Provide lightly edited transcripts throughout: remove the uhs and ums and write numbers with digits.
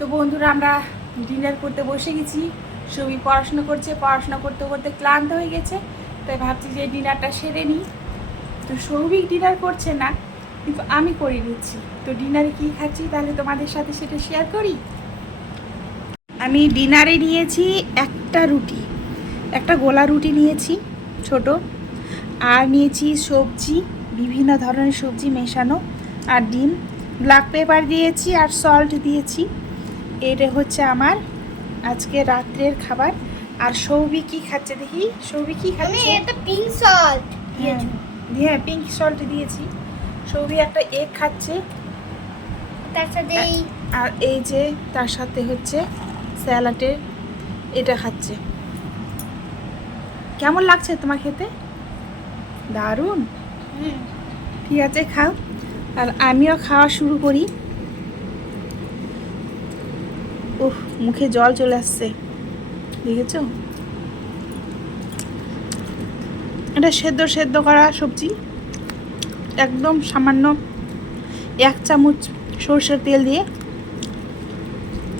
তো বন্ধুরা আমরা ডিনার করতে বসে গেছি। সবই পড়াশোনা করছে, পড়াশোনা করতে করতে ক্লান্ত হয়ে গেছে, তাই ভাবছি যে ডিনারটা সেরে নিই। তো সৌভিক ডিনার করছে না, কিন্তু আমি করে নিচ্ছি। তো ডিনারে কী খাচ্ছি তাহলে তোমাদের সাথে সেটা শেয়ার করি। আমি ডিনারে নিয়েছি একটা রুটি, একটা গোলা রুটি নিয়েছি ছোট, আর নিয়েছি সবজি, বিভিন্ন ধরনের সবজি মেশানো, আর ডিম, ব্ল্যাক পেপার দিয়েছি আর সল্ট দিয়েছি। এটা হচ্ছে আমার আজকে রাত্রের খাবার। আর সৌভিক কি খাচ্ছে দেখি, সৌভিক কি খাচ্ছে? এটা পিঙ্ক সল্ট দিয়েছি। হ্যাঁ, পিঙ্ক সল্ট দিয়েছি। সৌভিক একটা এগ খাচ্ছে, তার সাথে আর এই যে তার সাথে হচ্ছে স্যালাডের এটা খাচ্ছে। কেমন লাগছে তোমার খেতে? দারুণ। ঠিক আছে, খাও, আর আমিও খাওয়া শুরু করি। উফ, মুখে জল চলে আসছে, দেখেছ? এটা সেদ্ধ করা সবজি, একদম সামান্য 1 চামচ সরষের তেল দিয়ে,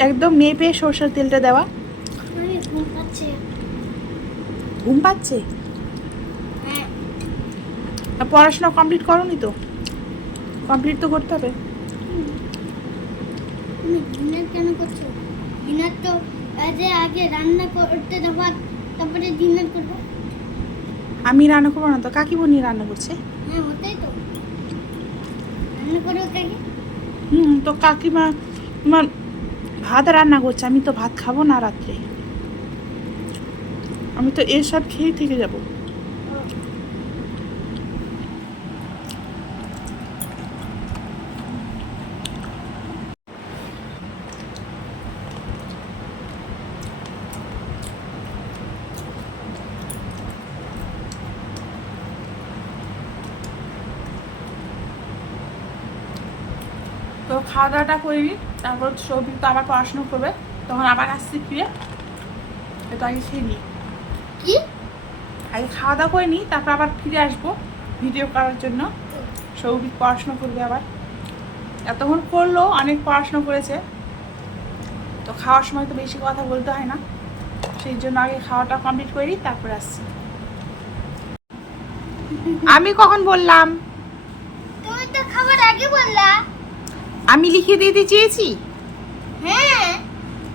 একদম মেপে সরষের তেলটা দেওয়া। ঘুম পাচ্ছে? হ্যাঁ। আর পড়াশোনা কমপ্লিট করোনি তো? কমপ্লিট তো করতে হবে। তুমি ডিনার কেন করছো? ডিনার তো আগে রান্না করতে দেবো, তারপরে ডিনার করবো। আমি রান্না করবো না তো? কাকিমণি রান্না করছে। হ্যাঁ, ওটাই তো, রান্না করবো কাকে? তো কাকিমা আমার ভাত রান্না করছে, আমি তো ভাত খাবো না রাত্রে, আমি তো এসব খেয়েই থেকে যাব। তো খাওয়া দাওয়াটা করিনি, তারপর সৌভিক তো আবার পড়াশোনা করবে, তখন আবার আসছি ফিরে। তো আগে খেয়ে নিই, কি আগে খাওয়া দাওয়া করে নিই, তারপর আবার ফিরে আসবো ভিডিও করার জন্য। সৌভিক পড়াশোনা করবে আবার, এতক্ষণ করলো, অনেক পড়াশোনা করেছে। তো খাওয়ার সময় তো বেশি কথা বলতে হয় না, সেই জন্য আগে খাওয়াটা কমপ্লিট করি, তারপর আসছি। আমি কখন বললাম? তুমি তো খাবার আগে বললা। আমি লিখে দিতে চেয়েছি। হ্যাঁ।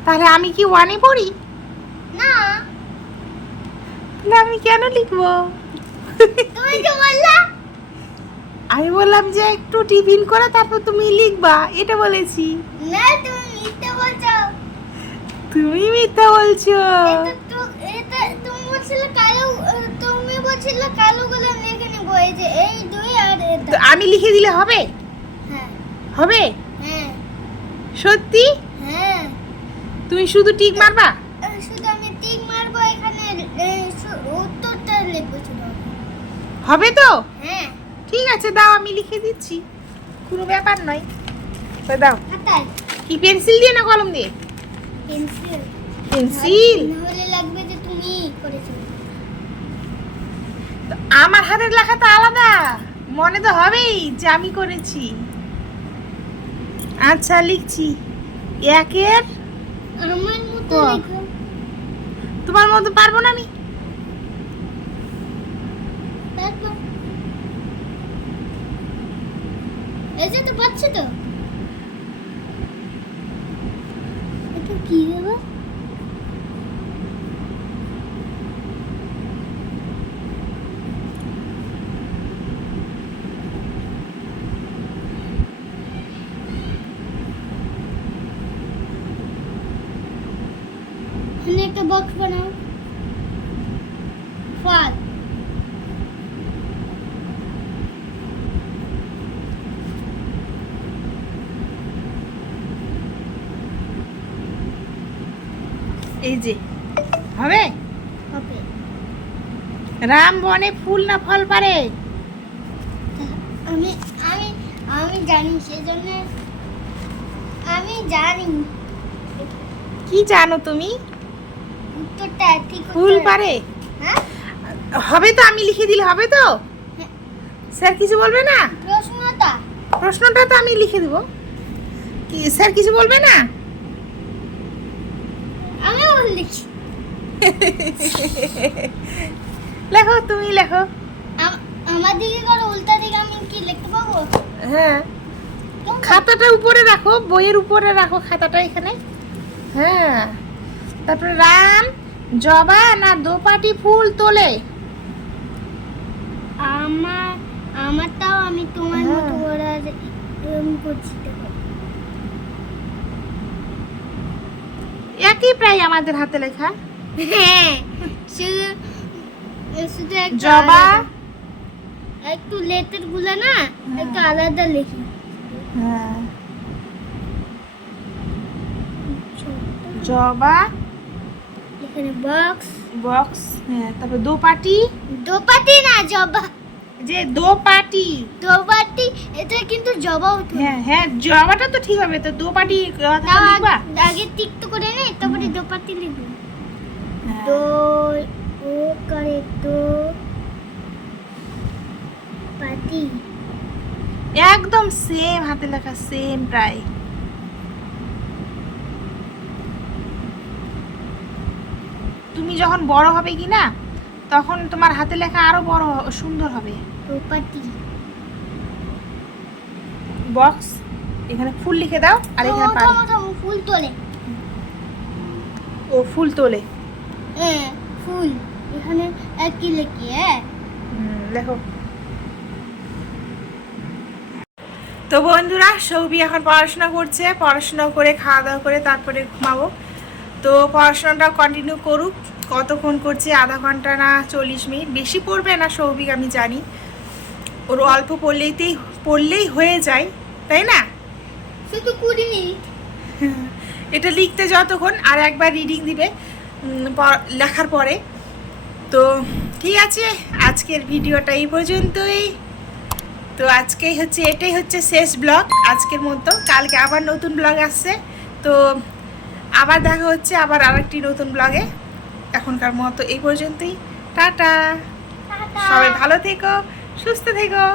তাহলে আমি কি 1-এ পড়ি? না, তাহলে আমি কেন লিখবো? তুমি তো বললা। আমি বললাম যে একটু টিফিন করে তারপর তুমি লিখবা, এটা বলেছি। না, তুমি মিথ্যে বলছো। তুমি মিথ্যা বলছো। এটা তুমি বলছিলে কালো, তুমি বলছিলে কালোগুলো লিখে নিব, এই যে এই দুই আর এটা। তো আমি লিখে দিলে হবে? হ্যাঁ। হবে? হ্যাঁ। সত্যি? হ্যাঁ। তুমি শুধু টিক মারবা? শুধু আমি টিক মারবো, এখানে উত্তরটা লিখবো শুধু। হবে তো? হ্যাঁ। ঠিক আছে, দাও, আমি লিখে দিচ্ছি, কোনো ব্যাপার নয়। তো দাও। খাতায় কি পেন্সিল দিয়ে না কলম দিয়ে? পেন্সিল। পেন্সিল? নাহলে লাগবে যে তুমি করেছো। তো আমার হাতের লেখা তো আলাদা, মনে তো হবেই যে আমি করেছি। আচ্ছা, লিখছি। 1-এর আমার মতো ক। লিখো। তোমার মতো পারবো না আমি। তারপর এই যে তো পাচ্ছো তো। এটা কি দেবো? এখানে একটা বক্স বানাও। ফাঁক। এই যে হবে। হবে। রাম বনে ফুল না ফল পারে। আমি আমি আমি জানি, সেজন্য আমি জানি। কি জানো তুমি? উত্তরটা ঠিক। ফুল পারে? হ্যাঁ। হবে তো, আমি লিখে দিলে হবে তো? হ্যাঁ। স্যার কিছু বলবে না? প্রশ্নটা প্রশ্নটা তো আমি লিখে দিব, কি স্যার কিছু বলবে না? আবার লিখি। লেখো, তুমি লেখো। আমার দিকে করো, উল্টা দিকে আমি কি লিখতে পাবো? হ্যাঁ, খাতাটা উপরে রাখো, বইয়ের উপরে রাখো খাতাটা এখানে। হ্যাঁ, তারপরে রাম জবা না দোপাটি ফুল তোলে। আমারটাও আমি তোমার হ্যাঁ। মতো করে করছি, দেখো। একই প্রায় আমাদের হাতে লেখা। হ্যাঁ, শুধু শুধু একটু জবা। আলাদা। একটু লেটার গুলো না একটু আলাদা লিখি। হ্যাঁ, জবা, এখানে বক্স, বক্স। হ্যাঁ, তারপর দোপাটি। দোপাটি না জবা, যে দোপাটি। দোপাটি এটা কিন্তু জবা উঠবে। হ্যাঁ হ্যাঁ, জবাটা তো ঠিক হবে, তো দোপাটি কথাটা তাও লিখবা। আগে টিক তো করে নে, তারপরে দোপাটি লিখবো। হ্যাঁ। দো ও করে দো পাটি। একদম সেম হাতে লেখা, সেম প্রায়। তুমি যখন বড় হবে কি না, তখন তোমার হাতে লেখা আরো বড় সুন্দর হবে। দোপাটি। বক্স, এখানে ফুল লিখে দাও, আর এখানে পানি। থামো, ফুল তোলে। ও ফুল তোলে। হ্যাঁ, ফুল। এখানে কি লিখি? হ্যাঁ, লেখো। তো বন্ধুরা, সৌবি এখন পড়াশোনা করছে, পড়াশোনা করে খাওয়া দাওয়া করে তারপরে ঘুমাবো। তো পড়াশোনাটা কন্টিনিউ করুক। কতক্ষণ করছে, আধা ঘন্টা না 40 মিনিট, বেশি পড়বে না সৌভিক, আমি জানি। ওর অল্প পড়লেই হয়ে যায়, তাই না? শুধু 20 মিনিট। এটা লিখতে যতক্ষণ, আর একবার রিডিং দিবে লেখার পরে। তো ঠিক আছে, আজকের ভিডিওটা এই পর্যন্তই। তো এটাই হচ্ছে শেষ ব্লগ আজকের মতো। কালকে আবার নতুন ব্লগ আসছে। তো আবার দেখা হচ্ছে আবার আরেকটি নতুন ব্লগে। এখনকার মতো এই পর্যন্তই। টাটা। টাটা। সবাই ভালো থেকো, সুস্থ থেকো।